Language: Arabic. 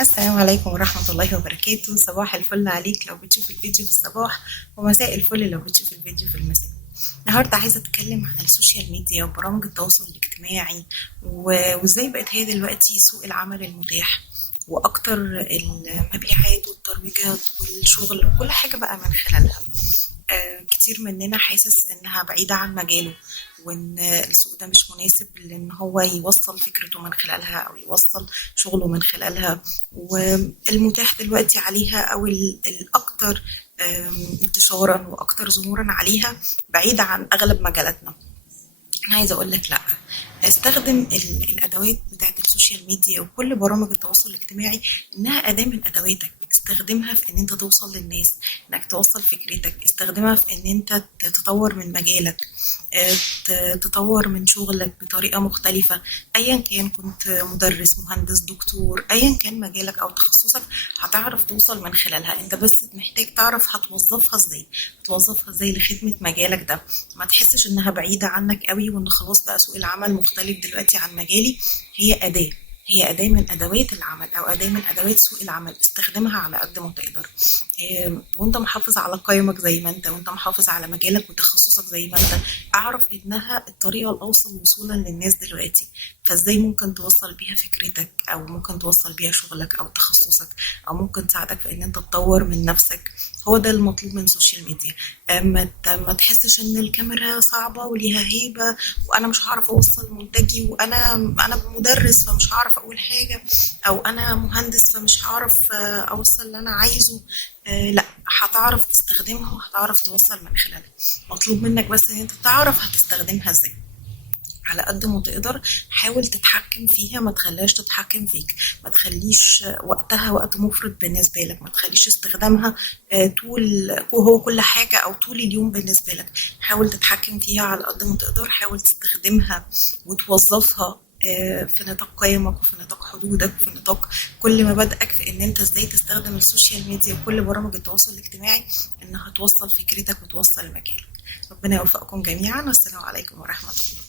السلام عليكم ورحمة الله وبركاته. صباح الفل عليك لو بتشوف الفيديو في الصباح، ومساء الفل لو بتشوف الفيديو في المساء. النهاردة عايزة أتكلم عن السوشيال ميديا وبرامج التواصل الاجتماعي وإزاي بقت هي دلوقتي سوق العمل المتاح، وأكتر المبيعات والترويجات والشغل وكل حاجة بقى من خلالها. كتير مننا حاسس إنها بعيدة عن مجاله، وإن السوق ده مش مناسب لإن هو يوصل فكرته من خلالها أو يوصل شغله من خلالها. والمتاح دلوقتي عليها أو الأكثر انتشارا وأكثر ظهورا عليها بعيد عن أغلب مجالاتنا. أنا عايزة أقول لك لأ، استخدم الأدوات بتاعت السوشيال ميديا وكل برامج التواصل الاجتماعي إنها أداة من أدواتك. استخدمها في إن أنت توصل للناس، إنك توصل فكرتك. استخدمها في إن أنت تطور من مجالك، تطور من شغلك بطريقة مختلفة. أيا كان، كنت مدرس، مهندس، دكتور، أيا كان مجالك أو تخصصك، هتعرف توصل من خلالها. أنت بس محتاج تعرف هتوظفها إزاي، توظفها إزاي لخدمة مجالك ده. ما تحسش إنها بعيدة عنك قوي وإن خلاص بقى سوق العمل مختلف دلوقتي عن مجالي. هي أداة، هي أداة من أدوات العمل أو أداة من أدوات سوق العمل. استخدمها على قد ما تقدر. وانت محافظ على قيمك زي ما انت، وانت محافظ على مجالك وتخصصك زي ما انت. اعرف انها الطريقة الأوصل وصولا للناس دلوقتي. فازاي ممكن توصل بيها فكرتك، او ممكن توصل بيها شغلك او تخصصك، او ممكن تساعدك في ان انت تطور من نفسك. هو ده المطلوب من السوشيال ميديا. ما تحسش ان الكاميرا صعبة وليها هيبة، وانا مش هعرف اوصل منتجي، وانا مدرس فمش هعرف اقول حاجة، او انا مهندس فمش هعرف اوصل اللي انا عايزه. لا، هتعرف تستخدمها وهتعرف توصل من خلالها. مطلوب منك بس ان انت تعرف هتستخدمها ازاي. على قد ما تقدر حاول تتحكم فيها، ما تخليهاش تتحكم فيك. ما تخليش وقتها وقت مفرط بالنسبة لك، ما تخليش استخدامها طول هو كل حاجة أو طول اليوم بالنسبة لك. حاول تتحكم فيها على قد ما تقدر. حاول تستخدمها وتوظفها في نطاق قيمك وفي نطاق حدودك وفي نطاق كل مبادئك، في ان انت ازاي تستخدم السوشيال ميديا وكل برامج التواصل الاجتماعي انها توصل فكرتك وتوصل مجالك. ربنا يوفقكم جميعا، والسلام عليكم ورحمة الله.